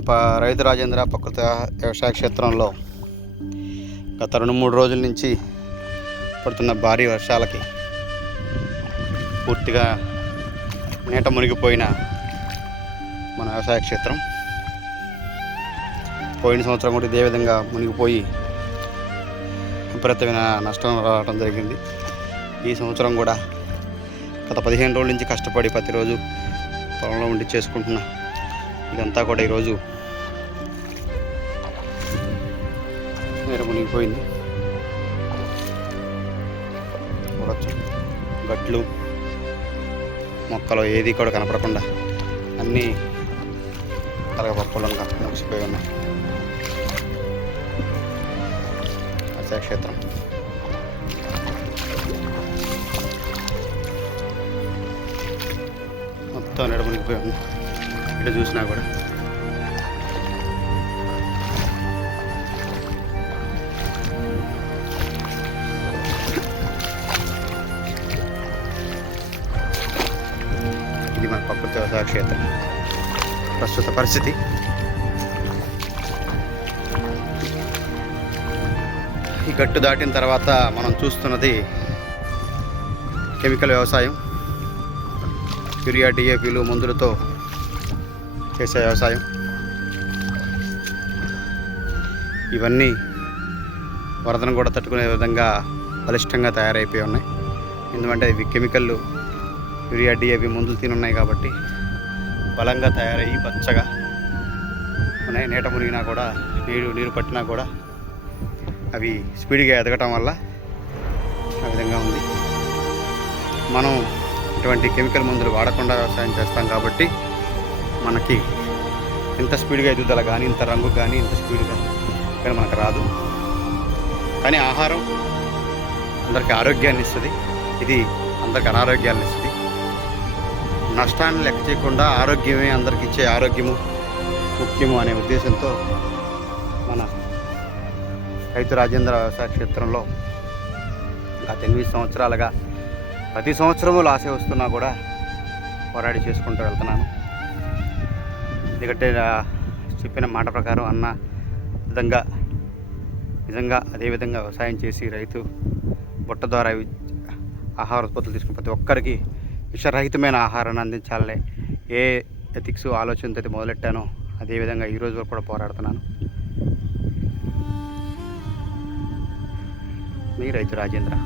ప రైతు రాజేంద్ర ప్రకృతి వ్యవసాయ క్షేత్రంలో గత రెండు మూడు రోజుల నుంచి పడుతున్న భారీ వర్షాలకి పూర్తిగా నీట మునిగిపోయిన మన వ్యవసాయ క్షేత్రం. పోయిన సంవత్సరం కూడా ఇదే విధంగా మునిగిపోయి విపరీతమైన నష్టం రావడం జరిగింది. ఈ సంవత్సరం కూడా గత పదిహేను రోజుల నుంచి కష్టపడి ప్రతిరోజు పొలంలో ఉండి చేసుకుంటున్నా. ఇదంతా కూడా ఈరోజు నీరు మునిగిపోయింది గట్లు మొక్కలు ఏది కూడా కనపడకుండా అన్నీ కలగపప్పులను ముగిసిపోయి ఉన్నాయి క్షేత్రం మొత్తం నీడ మునిగిపోయి ఉంది ఎక్కడ చూసినా కూడా. ఇది మన ప్రకృతి వ్యవసాయ క్షేత్రం ప్రస్తుత పరిస్థితి. ఈ గట్టు దాటిన తర్వాత మనం చూస్తున్నది కెమికల్ వ్యవసాయం. యూరియా డిఏపీలు మందులతో చేసే వ్యవసాయం. ఇవన్నీ వరదను కూడా తట్టుకునే విధంగా బలిష్టంగా తయారైపోయి ఉన్నాయి. ఎందుకంటే ఇవి కెమికల్లు యూరియా డిఏపి మందులు తినున్నాయి కాబట్టి బలంగా తయారయ్యి పచ్చగా ఉన్నాయి. నీట మునిగినా కూడా నీరు నీరు పట్టినా కూడా అవి స్పీడ్గా ఎదగటం వల్ల ఆ విధంగా ఉంది. మనం ఇటువంటి కెమికల్ మందులు వాడకుండా వ్యవసాయం చేస్తాం కాబట్టి మనకి ఇంత స్పీడ్గా ఎదుగుదల కానీ ఇంత రంగు కానీ ఇంత స్పీడ్గా కానీ మనకు రాదు. కానీ ఆహారం అందరికీ ఆరోగ్యాన్ని ఇస్తుంది. ఇది అందరికి అనారోగ్యాన్ని ఇస్తుంది. నష్టాన్ని లెక్క చేయకుండా ఆరోగ్యమే అందరికి ఇచ్చే ఆరోగ్యము ముఖ్యము అనే ఉద్దేశంతో మన రైతు రాజేంద్ర వ్యవసాయ క్షేత్రంలో గత ఎనిమిది సంవత్సరాలుగా ప్రతి సంవత్సరము లాసే వస్తున్నా కూడా పోరాడి చేసుకుంటూ వెళ్తున్నాను. ఎందుకంటే చెప్పిన మాట ప్రకారం అన్న విధంగా నిజంగా అదేవిధంగా వ్యవసాయం చేసి రైతు బుట్ట ద్వారా ఆహార ఉత్పత్తులు తీసుకుని ప్రతి ఒక్కరికి విషరహితమైన ఆహారాన్ని అందించాలనే ఏ ఎథిక్స్ ఆలోచనతో అయితే మొదలెట్టానో అదేవిధంగా ఈ వరకు కూడా పోరాడుతున్నాను. మీ రైతు రాజేంద్ర.